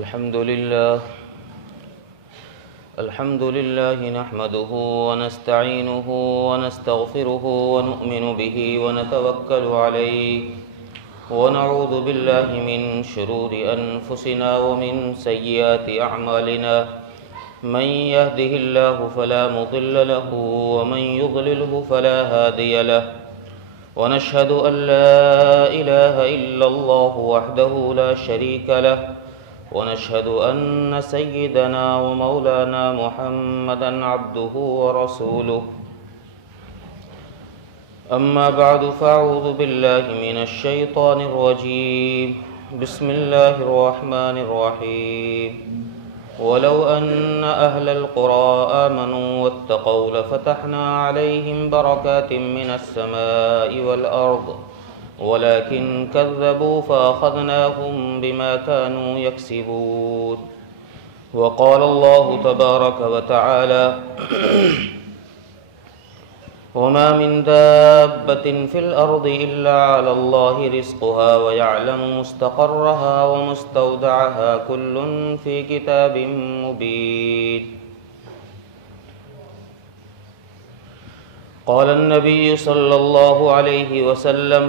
الحمد لله نحمده ونستعينه ونستغفره ونؤمن به ونتوكل عليه ونعوذ بالله من شرور أنفسنا ومن سيئات أعمالنا من يهده الله فلا مضل له ومن يضلله فلا هادي له ونشهد أن لا إله إلا الله وحده لا شريك له ونشهد أن سيدنا ومولانا محمدًا عبده ورسوله أما بعد فأعوذ بالله من الشيطان الرجيم بسم الله الرحمن الرحيم ولو أن أهل القرى آمنوا واتقوا لفتحنا عليهم بركات من السماء والأرض ولكن كذبوا فأخذناهم بما كانوا يكسبون وقال الله تبارك وتعالى وما من دابة في الأرض إلا على الله رزقها ويعلم مستقرها ومستودعها كل في كتاب مبين قال النبي صلى الله عليه وسلم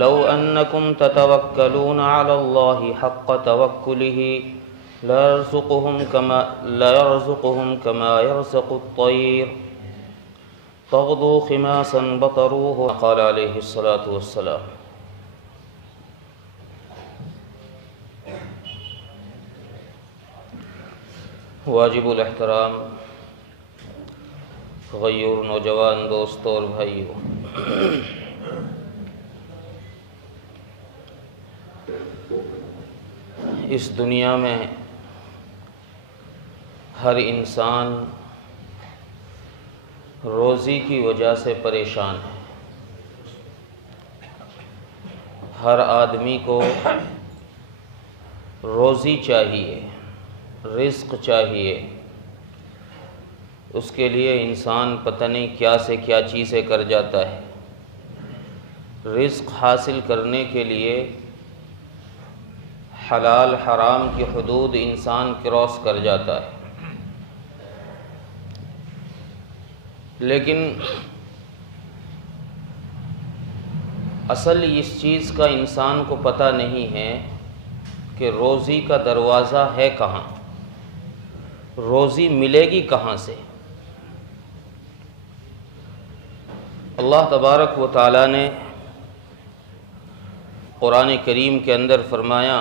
لو أنكم تتوكلون على الله حق توكله ليرزقهم كما يرزق الطير تغدو خماصا بطروه قال عليه الصلاة والسلام۔ واجب الاحترام غیور نوجوان دوستوں اور بھائیوں، اس دنیا میں ہر انسان روزی کی وجہ سے پریشان ہے۔ ہر آدمی کو روزی چاہیے، رزق چاہیے، اس کے لیے انسان پتہ نہیں کیا سے کیا چیزیں کر جاتا ہے۔ رزق حاصل کرنے کے لیے حلال حرام کی حدود انسان کراس کر جاتا ہے، لیکن اصل اس چیز کا انسان کو پتہ نہیں ہے کہ روزی کا دروازہ ہے کہاں، روزی ملے گی کہاں سے۔ اللہ تبارک و تعالیٰ نے قرآن کریم کے اندر فرمایا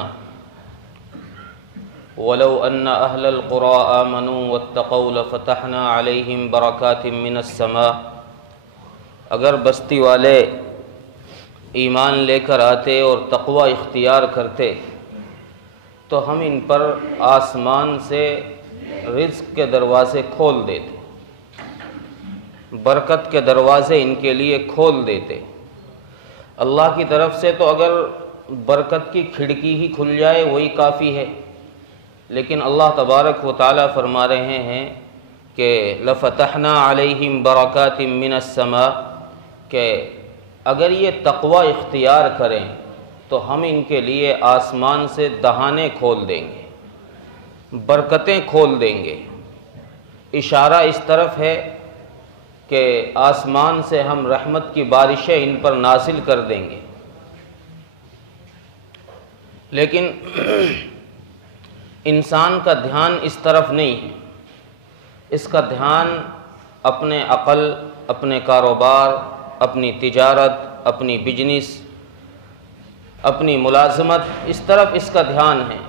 وَلَوْ أَنَّ أَهْلَ الْقُرَىٰ آمَنُوا وَاتَّقَوْا لَفَتَحْنَا عَلَيْهِمْ بَرَكَاتٍ مِّنَ السَّمَاءِ، اگر بستی والے ایمان لے کر آتے اور تقوی اختیار کرتے تو ہم ان پر آسمان سے رزق کے دروازے کھول دیتے، برکت کے دروازے ان کے لیے کھول دیتے۔ اللہ کی طرف سے تو اگر برکت کی کھڑکی ہی کھل جائے وہی کافی ہے، لیکن اللہ تبارک و تعالیٰ فرما رہے ہیں کہ لَفَتَحْنَا عَلَيْهِمْ بَرَكَاتٍ مِّنَ السَّمَاءِ، کہ اگر یہ تقوی اختیار کریں تو ہم ان کے لیے آسمان سے دہانے کھول دیں گے، برکتیں کھول دیں گے۔ اشارہ اس طرف ہے کہ آسمان سے ہم رحمت کی بارشیں ان پر نازل کر دیں گے، لیکن انسان کا دھیان اس طرف نہیں ہے، اس کا دھیان اپنے عقل، اپنے کاروبار، اپنی تجارت، اپنی بزنس، اپنی ملازمت، اس طرف اس کا دھیان ہے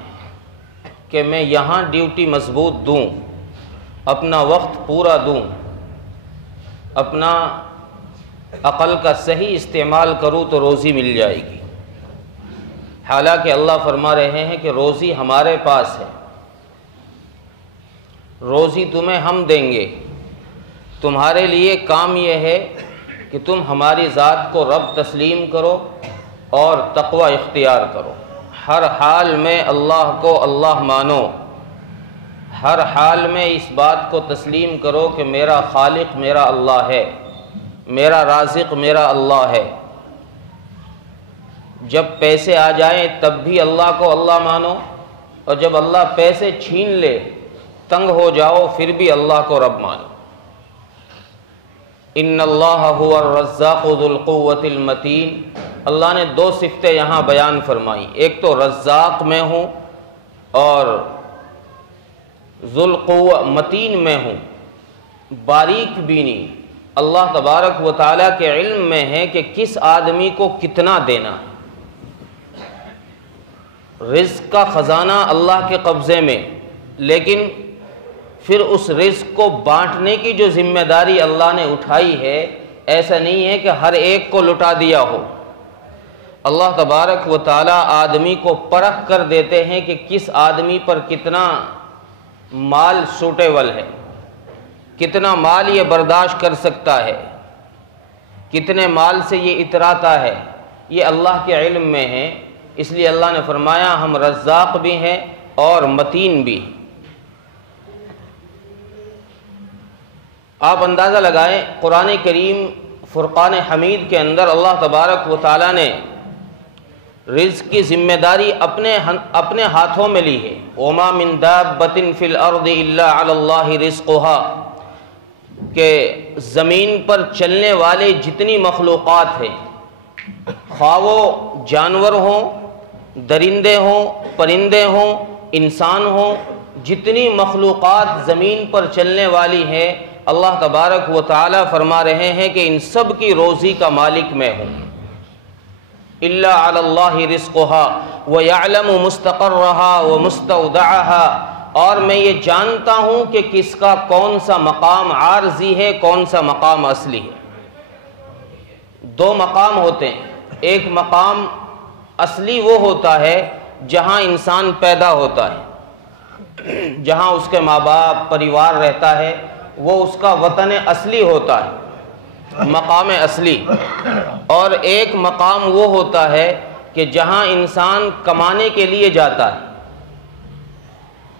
کہ میں یہاں ڈیوٹی مضبوط دوں، اپنا وقت پورا دوں، اپنا عقل کا صحیح استعمال کروں تو روزی مل جائے گی۔ حالانکہ اللہ فرما رہے ہیں کہ روزی ہمارے پاس ہے، روزی تمہیں ہم دیں گے، تمہارے لیے کام یہ ہے کہ تم ہماری ذات کو رب تسلیم کرو اور تقوی اختیار کرو، ہر حال میں اللہ کو اللہ مانو، ہر حال میں اس بات کو تسلیم کرو کہ میرا خالق میرا اللہ ہے، میرا رازق میرا اللہ ہے۔ جب پیسے آ جائیں تب بھی اللہ کو اللہ مانو، اور جب اللہ پیسے چھین لے تنگ ہو جاؤ پھر بھی اللہ کو رب مانو۔ ان اللہ هو الرزاق ذو القوۃ المتین، اللہ نے دو صفتیں یہاں بیان فرمائی، ایک تو رزاق میں ہوں اور ذو القوۃ متین میں ہوں، باریک بینی۔ اللہ تبارک و تعالیٰ کے علم میں ہے کہ کس آدمی کو کتنا دینا ہے۔ رزق کا خزانہ اللہ کے قبضے میں، لیکن پھر اس رزق کو بانٹنے کی جو ذمہ داری اللہ نے اٹھائی ہے، ایسا نہیں ہے کہ ہر ایک کو لٹا دیا ہو۔ اللہ تبارک و تعالیٰ آدمی کو پرکھ کر دیتے ہیں کہ کس آدمی پر کتنا مال سوٹیبل ہے، کتنا مال یہ برداشت کر سکتا ہے، کتنے مال سے یہ اتراتا ہے، یہ اللہ کے علم میں ہے۔ اس لیے اللہ نے فرمایا ہم رزاق بھی ہیں اور متین بھی۔ آپ اندازہ لگائیں، قرآن کریم فرقان حمید کے اندر اللہ تبارک و تعالیٰ نے رزق کی ذمہ داری اپنے ہاتھوں میں لی ہے۔ وَمَا مِن دَابَّةٍ فِي الْأَرْضِ إِلَّا عَلَى اللَّهِ رِزْقُهَا، کہ زمین پر چلنے والے جتنی مخلوقات ہیں، خواہ وہ جانور ہوں، درندے ہوں، پرندے ہوں، انسان ہوں، جتنی مخلوقات زمین پر چلنے والی ہیں، اللہ تبارک و تعالیٰ فرما رہے ہیں کہ ان سب کی روزی کا مالک میں ہوں۔ الا علی اللہ رزقھا ویعلم مستقرھا ومستودعھا، اور میں یہ جانتا ہوں کہ کس کا کون سا مقام عارضی ہے، کون سا مقام اصلی ہے۔ دو مقام ہوتے ہیں، ایک مقام اصلی وہ ہوتا ہے جہاں انسان پیدا ہوتا ہے، جہاں اس کے ماں باپ پریوار رہتا ہے، وہ اس کا وطن اصلی ہوتا ہے، مقام اصلی۔ اور ایک مقام وہ ہوتا ہے کہ جہاں انسان کمانے کے لیے جاتا ہے۔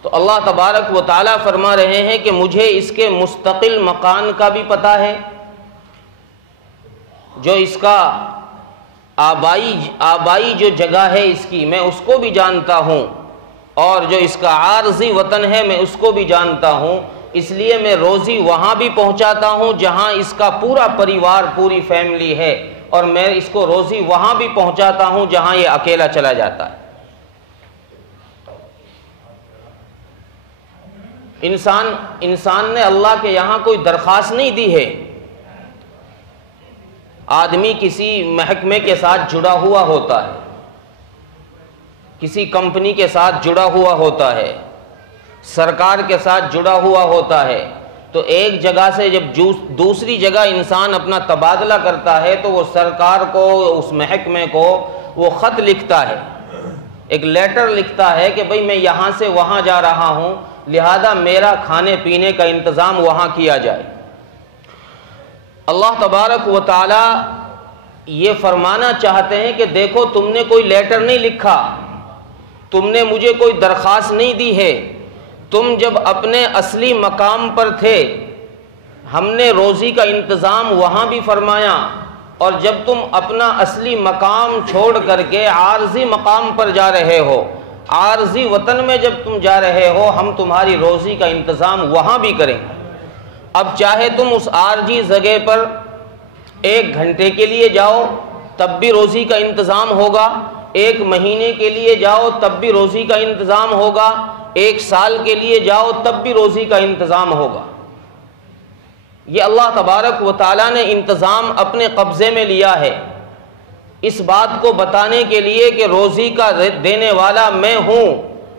تو اللہ تبارک و تعالیٰ فرما رہے ہیں کہ مجھے اس کے مستقل مکان کا بھی پتہ ہے، جو اس کا آبائی جو جگہ ہے اس کی، میں اس کو بھی جانتا ہوں، اور جو اس کا عارضی وطن ہے میں اس کو بھی جانتا ہوں۔ اس لیے میں روزی وہاں بھی پہنچاتا ہوں جہاں اس کا پورا پریوار، پوری فیملی ہے، اور میں اس کو روزی وہاں بھی پہنچاتا ہوں جہاں یہ اکیلا چلا جاتا ہے۔ انسان نے اللہ کے یہاں کوئی درخواست نہیں دی ہے۔ آدمی کسی محکمے کے ساتھ جڑا ہوا ہوتا ہے، کسی کمپنی کے ساتھ جڑا ہوا ہوتا ہے، سرکار کے ساتھ جڑا ہوا ہوتا ہے، تو ایک جگہ سے جب دوسری جگہ انسان اپنا تبادلہ کرتا ہے تو وہ سرکار کو، اس محکمے کو وہ خط لکھتا ہے، ایک لیٹر لکھتا ہے کہ بھئی میں یہاں سے وہاں جا رہا ہوں، لہذا میرا کھانے پینے کا انتظام وہاں کیا جائے۔ اللہ تبارک و تعالی یہ فرمانا چاہتے ہیں کہ دیکھو تم نے کوئی لیٹر نہیں لکھا، تم نے مجھے کوئی درخواست نہیں دی ہے، تم جب اپنے اصلی مقام پر تھے ہم نے روزی کا انتظام وہاں بھی فرمایا، اور جب تم اپنا اصلی مقام چھوڑ کر کے عارضی مقام پر جا رہے ہو، عارضی وطن میں جب تم جا رہے ہو، ہم تمہاری روزی کا انتظام وہاں بھی کریں۔ اب چاہے تم اس عارضی جگہ پر 1 گھنٹے کے لیے جاؤ تب بھی روزی کا انتظام ہوگا، 1 مہینے کے لیے جاؤ تب بھی روزی کا انتظام ہوگا، 1 سال کے لیے جاؤ تب بھی روزی کا انتظام ہوگا۔ یہ اللہ تبارک و تعالیٰ نے انتظام اپنے قبضے میں لیا ہے، اس بات کو بتانے کے لیے کہ روزی کا دینے والا میں ہوں،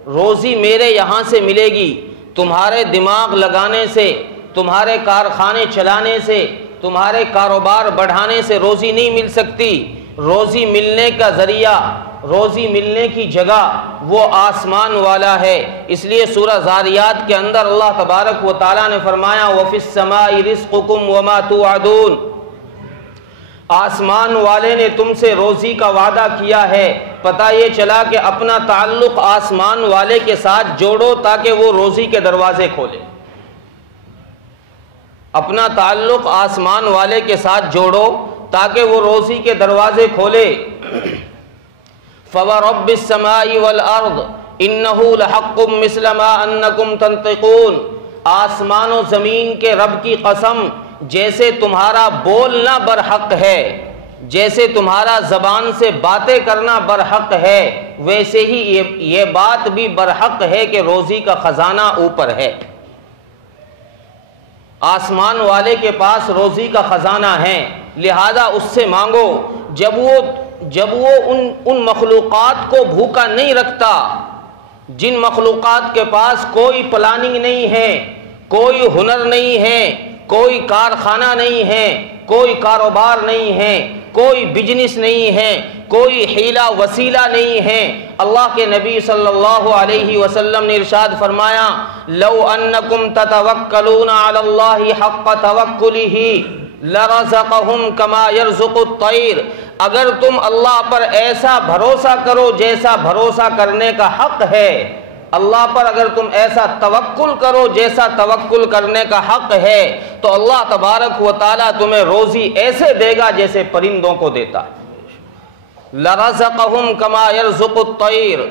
روزی میرے یہاں سے ملے گی۔ تمہارے دماغ لگانے سے، تمہارے کارخانے چلانے سے، تمہارے کاروبار بڑھانے سے روزی نہیں مل سکتی۔ روزی ملنے کا ذریعہ، روزی ملنے کی جگہ وہ آسمان والا ہے۔ اس لیے سورہ ذاریات کے اندر اللہ تبارک و تعالیٰ نے فرمایا وَفِي السَّمَاءِ رِزْقُكُمْ وَمَا تُوعَدُونَ، آسمان والے نے تم سے روزی کا وعدہ کیا ہے۔ پتہ یہ چلا کہ اپنا تعلق آسمان والے کے ساتھ جوڑو تاکہ وہ روزی کے دروازے کھولے، اپنا تعلق آسمان والے کے ساتھ جوڑو تاکہ وہ روزی کے دروازے کھولے۔ فَوَرَبِّ السَّمَاءِ وَالْأَرْضِ انہ لحق مثل ما انکم تنطقون، آسمان و زمین کے رب کی قسم، جیسے تمہارا بولنا برحق ہے، جیسے تمہارا زبان سے باتیں کرنا برحق ہے، ویسے ہی یہ بات بھی برحق ہے کہ روزی کا خزانہ اوپر ہے۔ آسمان والے کے پاس روزی کا خزانہ ہے، لہذا اس سے مانگو۔ جب وہ ان مخلوقات کو بھوکا نہیں رکھتا جن مخلوقات کے پاس کوئی پلاننگ نہیں ہے، کوئی ہنر نہیں ہے، کوئی کارخانہ نہیں ہے، کوئی کاروبار نہیں ہے، کوئی بزنس نہیں ہے، کوئی حیلہ وسیلہ نہیں ہے۔ اللہ کے نبی صلی اللہ علیہ وسلم نے ارشاد فرمایا، لو انکم تتوکلون علی اللہ حق توکلہ لرزقہم کما یرزق الطیر، اگر تم اللہ پر ایسا بھروسہ کرو جیسا بھروسہ کرنے کا حق ہے، اللہ پر اگر تم ایسا توکل کرو جیسا توکل کرنے کا حق ہے، تو اللہ تبارک و تعالیٰ تمہیں روزی ایسے دے گا جیسے پرندوں کو دیتا ہے۔ لَرَزَقَهُمْ كَمَا يَرْزُقُ الطَّيْرُ،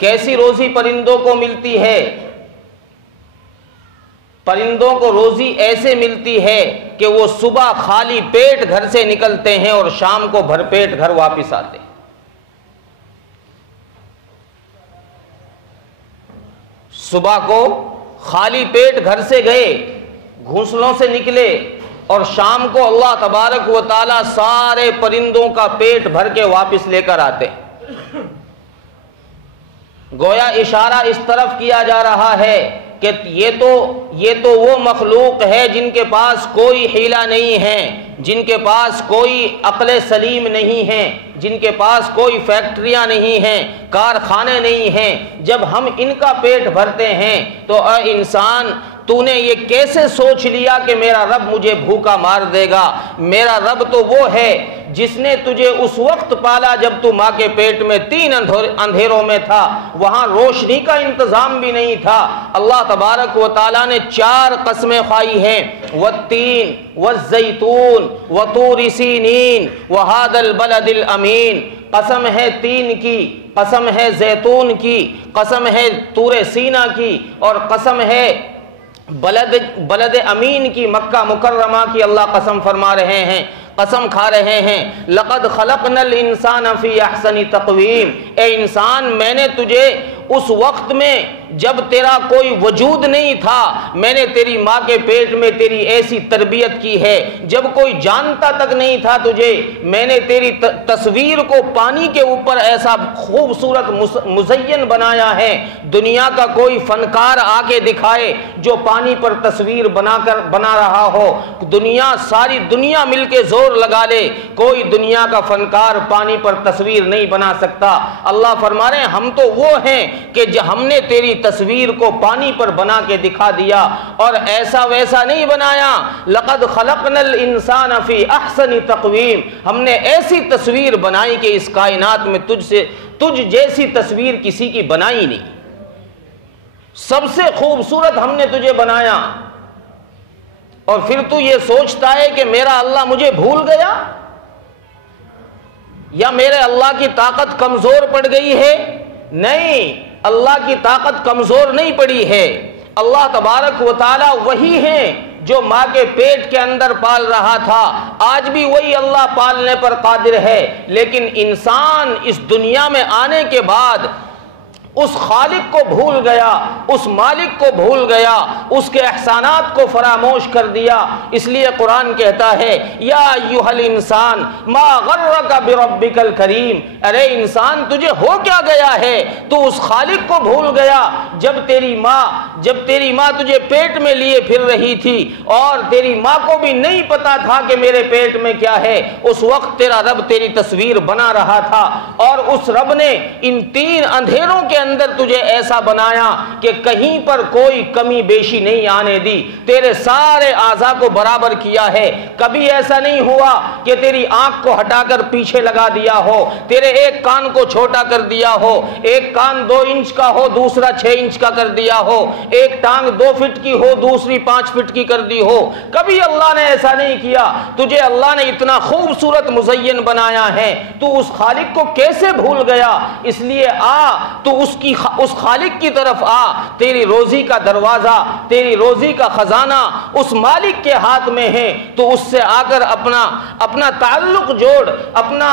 کیسی روزی پرندوں کو ملتی ہے؟ پرندوں کو روزی ایسے ملتی ہے کہ وہ صبح خالی پیٹ گھر سے نکلتے ہیں اور شام کو بھر پیٹ گھر واپس آتے ہیں۔ صبح کو خالی پیٹ گھر سے گئے، گھونسلوں سے نکلے، اور شام کو اللہ تبارک و تعالیٰ سارے پرندوں کا پیٹ بھر کے واپس لے کر آتے۔ گویا اشارہ اس طرف کیا جا رہا ہے کہ یہ تو وہ مخلوق ہے جن کے پاس کوئی حیلہ نہیں ہے، جن کے پاس کوئی عقل سلیم نہیں ہے، جن کے پاس کوئی فیکٹریاں نہیں ہیں، کارخانے نہیں ہیں۔ جب ہم ان کا پیٹ بھرتے ہیں تو اے انسان، تو نے یہ کیسے سوچ لیا کہ میرا رب مجھے بھوکا مار دے گا؟ میرا رب تو وہ ہے جس نے تجھے اس وقت پالا جب تو ماں کے پیٹ میں 3 اندھیروں میں تھا، وہاں روشنی کا انتظام بھی نہیں تھا۔ اللہ تبارک و تعالیٰ نے 4 قسمیں کھائی ہیں، والتین والزیتون وطور سینین وہذا البلد الامین، قسم ہے تین کی، قسم ہے زیتون کی، قسم ہے طور سینا کی، اور قسم ہے بلد امین کی، مکہ مکرمہ کی اللہ قسم فرما رہے ہیں، قسم کھا رہے ہیں۔ لقد خلقنا الانسان فی احسن تقویم، اے انسان میں نے تجھے اس وقت میں جب تیرا کوئی وجود نہیں تھا، میں نے تیری ماں کے پیٹ میں تیری ایسی تربیت کی ہے، جب کوئی جانتا تک نہیں تھا تجھے، میں نے تیری تصویر کو پانی کے اوپر ایسا خوبصورت مزین بنایا ہے، دنیا کا کوئی فنکار آ کے دکھائے جو پانی پر تصویر بنا رہا ہو، ساری دنیا مل کے زور لگا لے، کوئی دنیا کا فنکار پانی پر تصویر نہیں بنا سکتا۔ اللہ فرما رہے ہیں ہم تو وہ ہیں کہ ہم نے تیری تصویر کو پانی پر بنا کے دکھا دیا، اور ایسا ویسا نہیں بنایا۔ لقد خلقنا الانسان فی احسن تقویم، ہم نے ایسی تصویر بنائی کہ اس کائنات میں تجھ جیسی تصویر کسی کی بنائی نہیں، سب سے خوبصورت ہم نے تجھے بنایا، اور پھر تو یہ سوچتا ہے کہ میرا اللہ مجھے بھول گیا، یا میرے اللہ کی طاقت کمزور پڑ گئی ہے؟ نہیں، اللہ کی طاقت کمزور نہیں پڑی ہے۔ اللہ تبارک و تعالی وہی ہیں جو ماں کے پیٹ کے اندر پال رہا تھا، آج بھی وہی اللہ پالنے پر قادر ہے، لیکن انسان اس دنیا میں آنے کے بعد اس خالق کو بھول گیا، اس مالک کو بھول گیا، اس کے احسانات کو فراموش کر دیا۔ اس لیے قرآن کہتا ہے یا ایھا الانسان ما غرک بربک الکریم، ارے انسان تجھے ہو کیا گیا ہے، تو اس خالق کو بھول گیا جب تیری ماں تجھے پیٹ میں لیے پھر رہی تھی، اور تیری ماں کو بھی نہیں پتا تھا کہ میرے پیٹ میں کیا ہے، اس وقت تیرا رب تیری تصویر بنا رہا تھا، اور اس رب نے ان 3 اندھیروں کے اندر تجھے ایسا بنایا کہ کہیں پر کوئی کمی بیشی نہیں آنے دی، تیرے سارے اعضاء کو برابر کیا ہے، کبھی ایسا نہیں ہوا کہ تیری آنکھ کو ہٹا کر پیچھے لگا دیا ہو، تیرے ایک کان کو چھوٹا کر دیا ہو، ایک کان 2 انچ کا ہو دوسرا 6 انچ کا کر دیا ہو، ایک ٹانگ 2 فٹ کی ہو دوسری 5 فٹ کی کر دی ہو، کبھی اللہ نے ایسا نہیں کیا۔ تجھے اللہ نے اتنا خوبصورت مزین بنایا ہے، تو اس خالق کو کیسے بھول گیا؟ اس لیے تو اس خالق کی طرف تیری روزی کا دروازہ، تیری روزی کا خزانہ اس مالک کے ہاتھ میں ہے، تو اس سے آ کر اپنا تعلق جوڑ، اپنا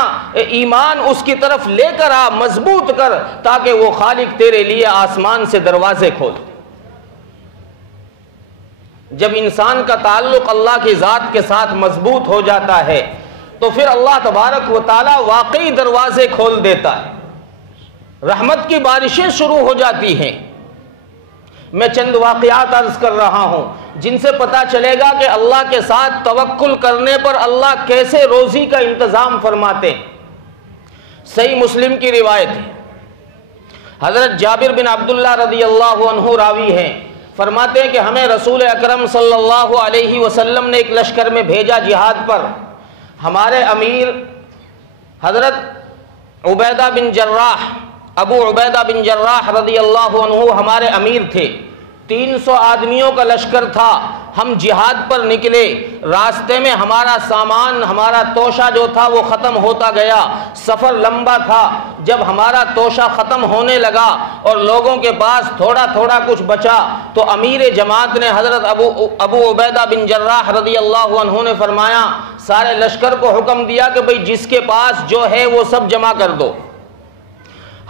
ایمان اس کی طرف لے کر مضبوط کر، تاکہ وہ خالق تیرے لیے آسمان سے دروازے کھول۔ جب انسان کا تعلق اللہ کی ذات کے ساتھ مضبوط ہو جاتا ہے تو پھر اللہ تبارک و تعالی واقعی دروازے کھول دیتا ہے، رحمت کی بارشیں شروع ہو جاتی ہیں۔ میں چند واقعات عرض کر رہا ہوں جن سے پتہ چلے گا کہ اللہ کے ساتھ توکل کرنے پر اللہ کیسے روزی کا انتظام فرماتے ہیں۔ صحیح مسلم کی روایت ہے، حضرت جابر بن عبداللہ رضی اللہ عنہ راوی ہیں، فرماتے ہیں کہ ہمیں رسول اکرم صلی اللہ علیہ وسلم نے ایک لشکر میں بھیجا جہاد پر۔ ہمارے امیر حضرت عبیدہ بن جراح، ابو عبیدہ بن جراح رضی اللہ عنہ ہمارے امیر تھے۔ 300 آدمیوں کا لشکر تھا، ہم جہاد پر نکلے، راستے میں ہمارا سامان، ہمارا توشہ جو تھا وہ ختم ہوتا گیا، سفر لمبا تھا۔ جب ہمارا توشہ ختم ہونے لگا اور لوگوں کے پاس تھوڑا تھوڑا کچھ بچا تو امیر جماعت نے حضرت ابو عبیدہ بن جراح رضی اللہ عنہ نے فرمایا، سارے لشکر کو حکم دیا کہ بھئی جس کے پاس جو ہے وہ سب جمع کر دو۔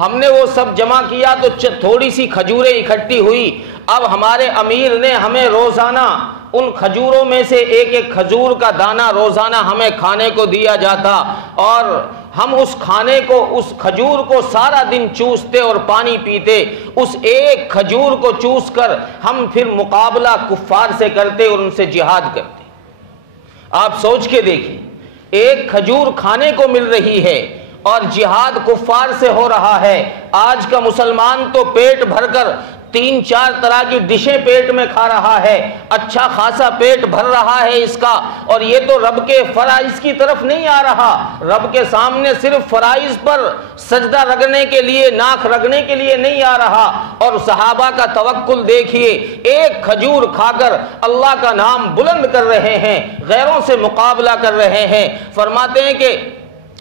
ہم نے وہ سب جمع کیا تو تھوڑی سی کھجوریں اکٹھی ہوئی۔ اب ہمارے امیر نے ہمیں روزانہ ان کھجوروں میں سے ایک ایک کھجور کا دانہ روزانہ ہمیں کھانے کو دیا جاتا، اور ہم اس کھانے کو، اس کھجور کو سارا دن چوستے اور پانی پیتے۔ اس ایک کھجور کو چوس کر ہم پھر مقابلہ کفار سے کرتے اور ان سے جہاد کرتے۔ آپ سوچ کے دیکھیں، ایک کھجور کھانے کو مل رہی ہے اور جہاد کفار سے ہو رہا ہے۔ آج کا مسلمان تو پیٹ بھر کر 3-4 طرح کی ڈشیں پیٹ میں کھا رہا ہے، اچھا خاصا پیٹ بھر رہا ہے اس کا، اور یہ تو رب کے فرائض کی طرف نہیں آ رہا، رب کے سامنے صرف فرائض پر سجدہ رگنے کے لیے، ناک رگنے کے لیے نہیں آ رہا۔ اور صحابہ کا توکل دیکھیے، ایک کھجور کھا کر اللہ کا نام بلند کر رہے ہیں، غیروں سے مقابلہ کر رہے ہیں۔ فرماتے ہیں کہ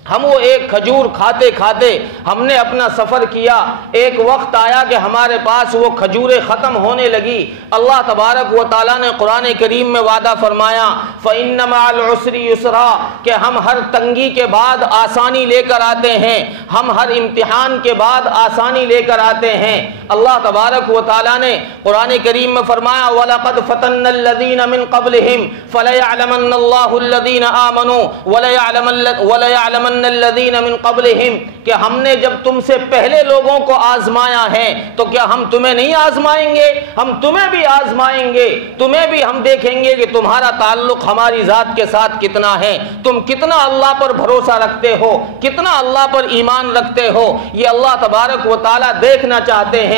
ہم وہ ایک کھجور کھاتے کھاتے ہم نے اپنا سفر کیا، ایک وقت آیا کہ ہمارے پاس وہ کھجوریں ختم ہونے لگی۔ اللہ تبارک و تعالیٰ نے قرآن کریم میں وعدہ فرمایا، فَإِنَّ مَعَ الْعُسْرِ يُسْرًا، کہ ہم ہر تنگی کے بعد آسانی لے کر آتے ہیں، ہم ہر امتحان کے بعد آسانی لے کر آتے ہیں۔ اللہ تبارک و تعالیٰ نے قرآن کریم میں فرمایا، وَلَقَدْ فَتَنَّ الَّذِينَ مِن قَبْلِهِمْ فَلَيَعْلَمَنَّ اللَّهُ الَّذِينَ آمَنُوا وَلَيَعْلَمَنَّ الَّذِينَ مِن قَبْلِهِمْ، کہ ہم نے جب تم سے پہلے لوگوں کو آزمایا ہے تو کیا ہم تمہیں نہیں آزمائیں گے؟ ہم تمہیں بھی آزمائیں گے، تمہیں بھی ہم دیکھیں گے کہ تمہارا تعلق ہماری ذات کے ساتھ کتنا ہے، تم کتنا اللہ پر بھروسہ رکھتے ہو، کتنا اللہ پر ایمان رکھتے ہو۔ یہ اللہ تبارک و تعالیٰ دیکھنا چاہتے ہیں۔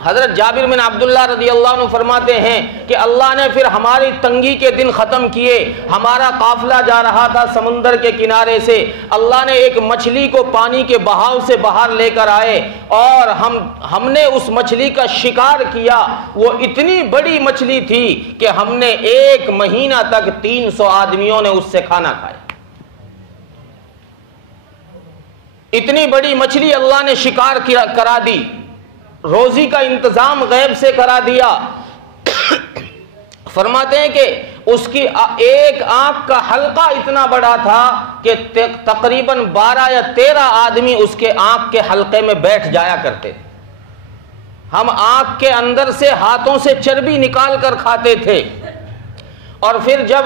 حضرت جابر بن عبداللہ رضی اللہ عنہ فرماتے ہیں کہ اللہ نے پھر ہماری تنگی کے دن ختم کیے۔ ہمارا قافلہ جا رہا تھا سمندر کے کنارے سے، اللہ نے ایک مچھلی کو پانی کے بہاؤ سے باہر لے کر آئے اور ہم نے اس مچھلی کا شکار کیا۔ وہ اتنی بڑی مچھلی تھی کہ ہم نے 1 مہینہ تک 300 آدمیوں نے اس سے کھانا کھایا۔ اتنی بڑی مچھلی اللہ نے شکار کرا دی، روزی کا انتظام غیب سے کرا دیا۔ فرماتے ہیں کہ اس کی ایک آنکھ کا حلقہ اتنا بڑا تھا کہ تقریباً 12 یا 13 آدمی اس کے آنکھ کے حلقے میں بیٹھ جایا کرتے تھے۔ ہم آنکھ کے اندر سے ہاتھوں سے چربی نکال کر کھاتے تھے۔ اور پھر جب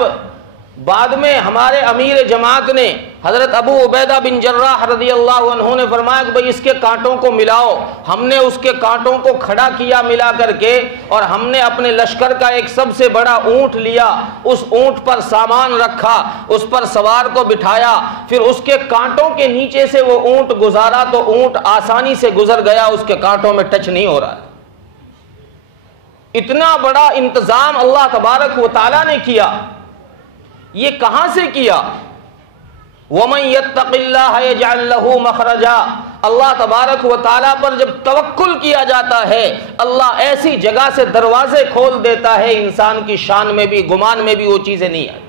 بعد میں ہمارے امیر جماعت نے حضرت ابو عبیدہ بن جراح رضی اللہ عنہ نے فرمایا کہ بھئی اس کے کانٹوں کو ملاؤ، ہم نے اس کے کانٹوں کو کھڑا کیا ملا کر کے، اور ہم نے اپنے لشکر کا ایک سب سے بڑا اونٹ لیا، اس اونٹ پر سامان رکھا، اس پر سوار کو بٹھایا، پھر اس کے کانٹوں کے نیچے سے وہ اونٹ گزارا تو اونٹ آسانی سے گزر گیا، اس کے کانٹوں میں ٹچ نہیں ہو رہا۔ اتنا بڑا انتظام اللہ تبارک و تعالیٰ نے کیا، یہ کہاں سے کیا؟ وَمَن يَتَّقِ اللَّهَ يَجْعَل لَّهُ مَخْرَجًا، اللہ تبارک و تعالیٰ پر جب توکل کیا جاتا ہے اللہ ایسی جگہ سے دروازے کھول دیتا ہے انسان کی شان میں بھی گمان میں بھی وہ چیزیں نہیں آئی،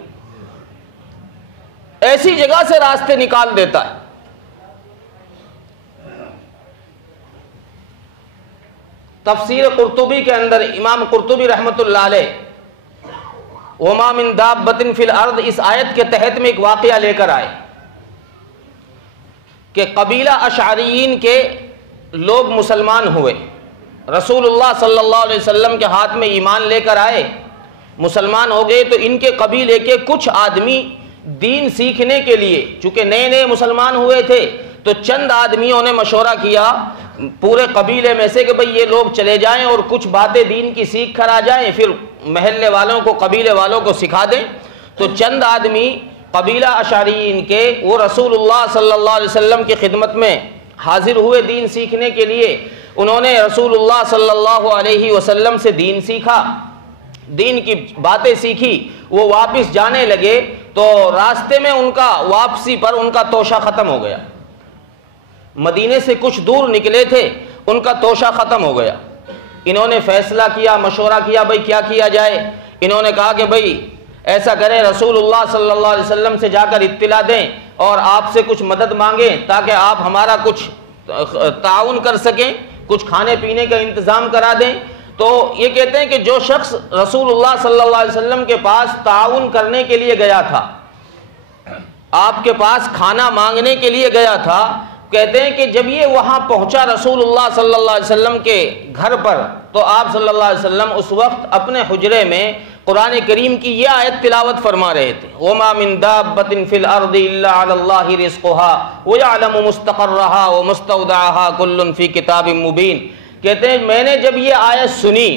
ایسی جگہ سے راستے نکال دیتا ہے۔ تفسیر قرطبی کے اندر امام قرطبی رحمۃ اللہ علیہ وَمَا مِن دَابَّةٍ فِي الْأَرْضِ اس آیت کے تحت میں ایک واقعہ لے کر آئے کہ قبیلہ اشعریین کے لوگ مسلمان ہوئے، رسول اللہ صلی اللہ علیہ وسلم کے ہاتھ میں ایمان لے کر آئے، مسلمان ہو گئے، تو ان کے قبیلے کے کچھ آدمی دین سیکھنے کے لیے، چونکہ نئے نئے مسلمان ہوئے تھے، تو چند آدمیوں نے مشورہ کیا پورے قبیلے میں سے کہ بھئی یہ لوگ چلے جائیں اور کچھ باتیں دین کی سیکھ کر آ جائیں، پھر محلے والوں کو قبیلے والوں کو سکھا دیں۔ تو چند آدمی قبیلہ اشعریین کے وہ رسول اللہ صلی اللہ علیہ وسلم کی خدمت میں حاضر ہوئے دین سیکھنے کے لیے، انہوں نے رسول اللہ صلی اللہ علیہ وسلم سے دین سیکھا، دین کی باتیں سیکھی، وہ واپس جانے لگے تو راستے میں ان کا واپسی پر ان کا توشہ ختم ہو گیا، مدینے سے کچھ دور نکلے تھے، ان کا توشہ ختم ہو گیا۔ انہوں نے فیصلہ کیا، مشورہ کیا بھئی کیا کیا جائے۔ انہوں نے کہا کہ بھئی ایسا کریں رسول اللہ صلی اللہ علیہ وسلم سے جا کر اطلاع دیں اور آپ سے کچھ مدد مانگیں تاکہ آپ ہمارا کچھ تعاون کر سکیں، کچھ کھانے پینے کا انتظام کرا دیں۔ تو یہ کہتے ہیں کہ جو شخص رسول اللہ صلی اللہ علیہ وسلم کے پاس تعاون کرنے کے لیے گیا تھا، آپ کے پاس کھانا مانگنے کے لیے گیا تھا، کہتے ہیں کہ جب یہ وہاں پہنچا رسول اللہ صلی اللہ علیہ وسلم کے گھر پر، تو آپ صلی اللہ علیہ وسلم اس وقت اپنے حجرے میں قرآن کریم کی یہ آیت تلاوت فرما رہے تھے، وَمَا مِن دَابَّةٍ فِي الْأَرْضِ إِلَّا عَلَى اللَّهِ رِزْقُهَا وَيَعْلَمُ مُسْتَقَرَّهَا وَمُسْتَوْدَعَهَا كُلٌّ فِي كِتَابٍ مُبِينٍ۔ کہتے ہیں میں نے جب یہ آیت سنی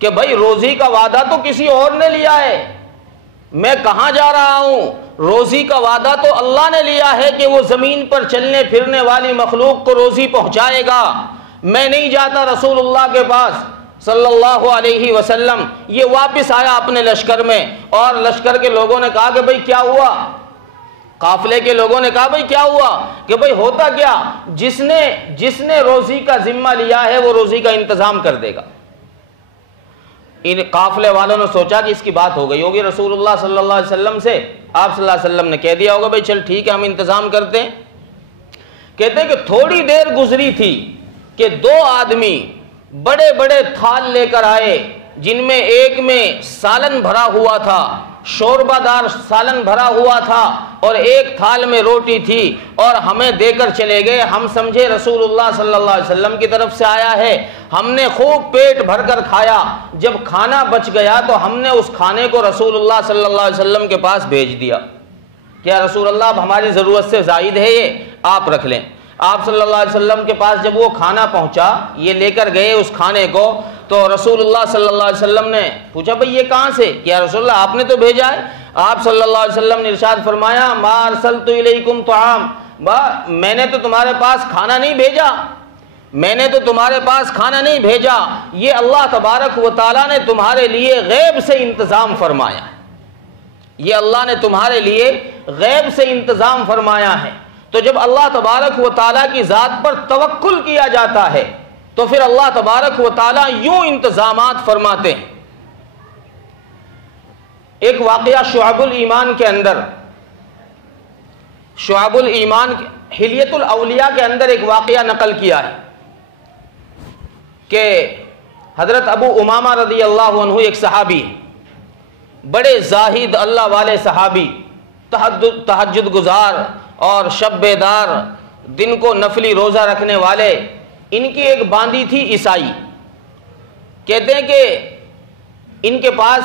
کہ بھئی روزی کا وعدہ تو کسی اور نے لیا ہے، میں کہاں جا رہا ہوں، روزی کا وعدہ تو اللہ نے لیا ہے کہ وہ زمین پر چلنے پھرنے والی مخلوق کو روزی پہنچائے گا، میں نہیں جاتا رسول اللہ کے پاس صلی اللہ علیہ وسلم۔ یہ واپس آیا اپنے لشکر میں، اور لشکر کے لوگوں نے کہا کہ بھئی کیا ہوا، قافلے کے لوگوں نے کہا بھئی کیا ہوا، کہ بھئی ہوتا کیا، جس نے روزی کا ذمہ لیا ہے وہ روزی کا انتظام کر دے گا۔ ان قافلے والوں نے سوچا کہ اس کی بات ہو گئی ہوگی رسول اللہ صلی اللہ علیہ وسلم سے، آپ صلی اللہ علیہ وسلم نے کہہ دیا ہوگا بھئی چل ٹھیک ہے ہم انتظام کرتے ہیں۔ کہتے ہیں کہ تھوڑی دیر گزری تھی کہ دو آدمی بڑے بڑے تھال لے کر آئے، جن میں ایک میں سالن بھرا ہوا تھا، شوربہ دار سالن بھرا ہوا تھا، اور ایک تھال میں روٹی تھی، اور ہمیں دے کر چلے گئے۔ ہم سمجھے رسول اللہ صلی اللہ علیہ وسلم کی طرف سے آیا ہے، ہم نے خوب پیٹ بھر کر کھایا، جب کھانا بچ گیا تو ہم نے اس کھانے کو رسول اللہ صلی اللہ علیہ وسلم کے پاس بھیج دیا، کیا رسول اللہ اب ہماری ضرورت سے زائد ہے یہ، آپ رکھ لیں۔ آپ صلی اللہ علیہ وسلم کے پاس جب وہ کھانا پہنچا، یہ لے کر گئے اس کھانے کو، تو رسول اللہ صلی اللہ علیہ وسلم نے پوچھا بھئی یہ کہاں سے، کیا رسول اللہ آپ نے تو بھیجا ہے۔ آپ صلی اللہ علیہ وسلم نے ارشاد فرمایا ما ارسلت الیکم طعام، میں نے تو تمہارے پاس کھانا نہیں بھیجا، میں نے تو تمہارے پاس کھانا نہیں بھیجا، یہ اللہ تبارک و تعالیٰ نے تمہارے لیے غیب سے انتظام فرمایا ہے، یہ اللہ نے تمہارے لیے غیب سے انتظام فرمایا ہے۔ تو جب اللہ تبارک و تعالیٰ کی ذات پر توکل کیا جاتا ہے تو پھر اللہ تبارک و تعالیٰ یوں انتظامات فرماتے ہیں۔ ایک واقعہ شعب الایمان کے اندر، شعب الایمان حلیت الاولیاء کے اندر ایک واقعہ نقل کیا ہے کہ حضرت ابو امامہ رضی اللہ عنہ ایک صحابی، بڑے زاہد اللہ والے صحابی، تہجد گزار اور شب بیدار، دن کو نفلی روزہ رکھنے والے، ان کی ایک باندی تھی عیسائی۔ کہتے ہیں کہ ان کے پاس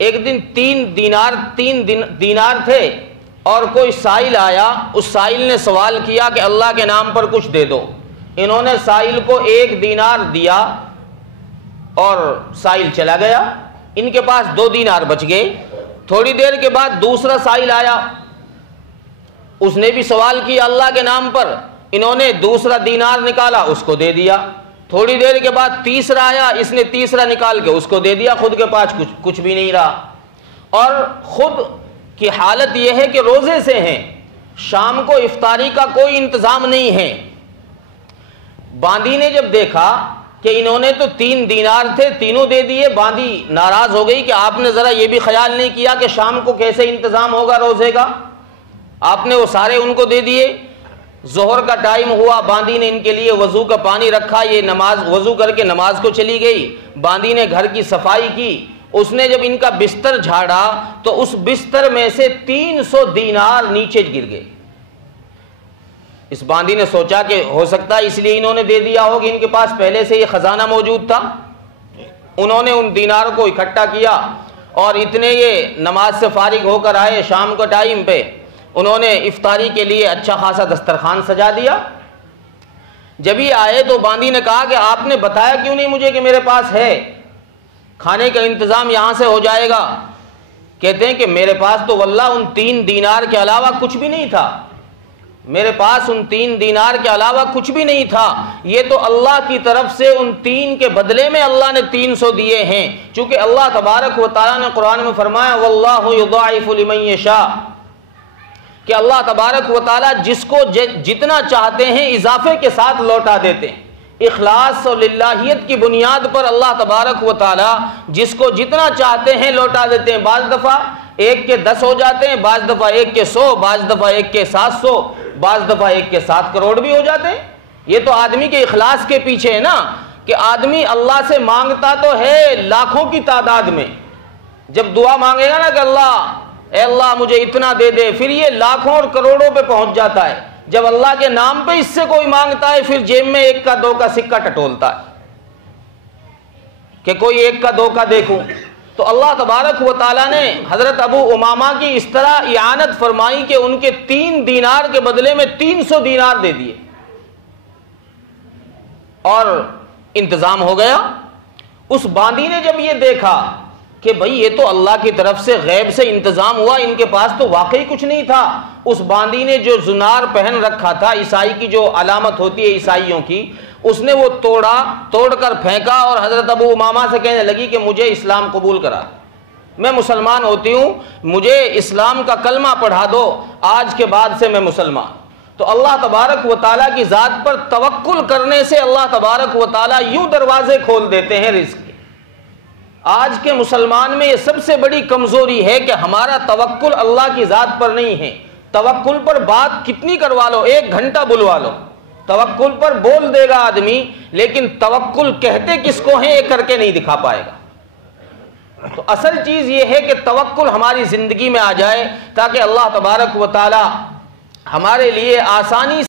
ایک دن تین دینار تھے، اور کوئی سائل آیا، اس سائل نے سوال کیا کہ اللہ کے نام پر کچھ دے دو۔ انہوں نے سائل کو 1 دینار دیا اور سائل چلا گیا، ان کے پاس 2 دینار بچ گئے۔ تھوڑی دیر کے بعد دوسرا سائل آیا، اس نے بھی سوال کیا اللہ کے نام پر، انہوں نے دوسرا دینار نکالا، اس کو دے دیا۔ تھوڑی دیر کے بعد تیسرا آیا، اس نے تیسرا نکال کے اس کو دے دیا، خود کے پاس کچھ بھی نہیں رہا، اور خود کی حالت یہ ہے کہ روزے سے ہیں، شام کو افطاری کا کوئی انتظام نہیں ہے۔ باندی نے جب دیکھا کہ انہوں نے تو 3 دینار تھے، تینوں دے دیے، باندی ناراض ہو گئی کہ آپ نے ذرا یہ بھی خیال نہیں کیا کہ شام کو کیسے انتظام ہوگا روزے کا، آپ نے وہ سارے ان کو دے دیے۔ ظہر کا ٹائم ہوا، باندی نے ان کے لیے وضو کا پانی رکھا، یہ نماز وضو کر کے نماز کو چلی گئی۔ باندی نے گھر کی صفائی کی، اس نے جب ان کا بستر جھاڑا تو اس بستر میں سے 300 دینار نیچے گر گئے۔ اس باندی نے سوچا کہ ہو سکتا ہے اس لیے انہوں نے دے دیا ہو کہ ان کے پاس پہلے سے یہ خزانہ موجود تھا۔ انہوں نے ان دینار کو اکٹھا کیا اور اتنے یہ نماز سے فارغ ہو کر آئے شام کے ٹائم پہ، انہوں نے افطاری کے لیے اچھا خاصا دسترخوان سجا دیا۔ جب یہ آئے تو باندی نے کہا کہ آپ نے بتایا کیوں نہیں مجھے کہ میرے پاس ہے، کھانے کا انتظام یہاں سے ہو جائے گا؟ کہتے ہیں کہ میرے پاس تو واللہ ان 3 دینار کے علاوہ کچھ بھی نہیں تھا، میرے پاس ان 3 دینار کے علاوہ کچھ بھی نہیں تھا، یہ تو اللہ کی طرف سے ان 3 کے بدلے میں اللہ نے 300 دیے ہیں، چونکہ اللہ تبارک و تعالیٰ نے قرآن میں فرمایا واللہ یضاعف لمن یشاء، کہ اللہ تبارک و تعالیٰ جس کو جتنا چاہتے ہیں اضافے کے ساتھ لوٹا دیتے ہیں۔ اخلاص اور للہیت کی بنیاد پر اللہ تبارک و تعالیٰ جس کو جتنا چاہتے ہیں لوٹا دیتے ہیں۔ بعض دفعہ 1 کے 10 ہو جاتے ہیں، بعض دفعہ 1 کے 100، بعض دفعہ 1 کے 700، بعض دفعہ 1 کے 7 کروڑ بھی ہو جاتے ہیں۔ یہ تو آدمی کے اخلاص کے پیچھے ہے نا، کہ آدمی اللہ سے مانگتا تو ہے لاکھوں کی تعداد میں، جب دعا مانگے گا نا کہ اللہ اے اللہ مجھے اتنا دے دے، پھر یہ لاکھوں اور کروڑوں پہ پہنچ جاتا ہے۔ جب اللہ کے نام پہ اس سے کوئی مانگتا ہے پھر جیب میں 1 کا 2 کا سکہ ٹٹولتا ہے کہ کوئی 1 کا 2 کا دیکھوں۔ تو اللہ تبارک و تعالیٰ نے حضرت ابو امامہ کی اس طرح اعانت فرمائی کہ ان کے 3 دینار کے بدلے میں 300 دینار دے دیے اور انتظام ہو گیا۔ اس باندی نے جب یہ دیکھا کہ بھئی یہ تو اللہ کی طرف سے غیب سے انتظام ہوا، ان کے پاس تو واقعی کچھ نہیں تھا، اس باندی نے جو زنار پہن رکھا تھا، عیسائی کی جو علامت ہوتی ہے عیسائیوں کی، اس نے وہ توڑ کر پھینکا اور حضرت ابو امامہ سے کہنے لگی کہ مجھے اسلام قبول کرا، میں مسلمان ہوتی ہوں، مجھے اسلام کا کلمہ پڑھا دو، آج کے بعد سے میں مسلمان۔ تو اللہ تبارک و تعالیٰ کی ذات پر توکل کرنے سے اللہ تبارک و تعالیٰ یوں دروازے کھول دیتے ہیں رزق کے۔ آج کے مسلمان میں یہ سب سے بڑی کمزوری ہے کہ ہمارا توکل اللہ کی ذات پر نہیں ہے۔ توکل پر بات کتنی کروا لو، 1 گھنٹہ بلوا لو، توکل پر بول دے گا آدمی، لیکن توکل کہتے کس کو ہیں یہ کر کے نہیں دکھا پائے گا۔ تو اصل چیز یہ ہے کہ توکل ہماری زندگی میں آ جائے تاکہ اللہ تبارک و تعالی ہمارے لیے آسانی